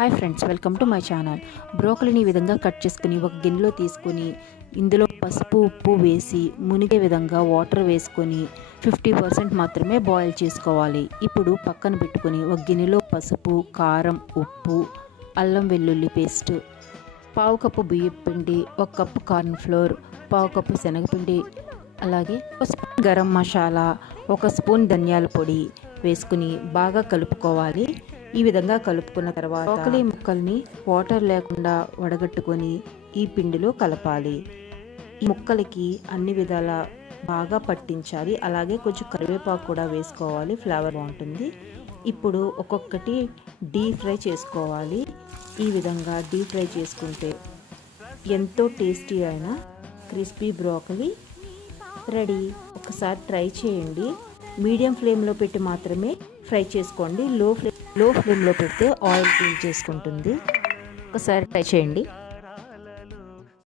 Hi friends, welcome to my channel. బ్రోకలీని ఈ విధంగా కట్ చేసుకుని ఒక గిన్నెలో తీసుకొని ఇందులో పసుపు ఉప్పు వేసి మునిగే విధంగా వాటర్ వేసుకొని 50% మాత్రమే బాయిల్ చేసుకోవాలి. ఇప్పుడు పక్కన పెట్టుకొని ఒక గిన్నెలో పసుపు, కారం, ఉప్పు, అల్లం వెల్లుల్లి పేస్ట్, పావు కప్పు బియ్యం పిండి, ఒక కప్పు కార్న్ ఫ్లోర్, పావు కప్పు శనగపిండి, అలాగే ఒక స్పూన్ గరం మసాలా, ఒక స్పూన్ ధనియాల పొడి వేసుకుని బాగా కలుపుకోవాలి. ఈ విధంగా కలుపుకున్న తర్వాత బ్రోకలీ ముక్కల్ని వాటర్ లేకుండా వడగట్టుకొని ఈ పిండిలో కలపాలి. ఈ ముక్కలకి అన్ని విధాల బాగా పట్టించాలి. అలాగే కొంచెం కరివేపాకు కూడా వేసుకోవాలి, ఫ్లేవర్ బాగుంటుంది. ఇప్పుడు ఒక్కొక్కటి డీప్ ఫ్రై చేసుకోవాలి. ఈ విధంగా డీప్ ఫ్రై చేసుకుంటే ఎంతో టేస్టీ అయిన క్రిస్పీ బ్రోకలీ రెడీ. ఒకసారి ట్రై చేయండి. మీడియం ఫ్లేమ్లో పెట్టి మాత్రమే ఫ్రై చేసుకోండి. లో ఫ్లేమ్లో పెడితే ఆయిల్ పీల్ చేసుకుంటుంది. ఒకసారి ట్రై చేయండి.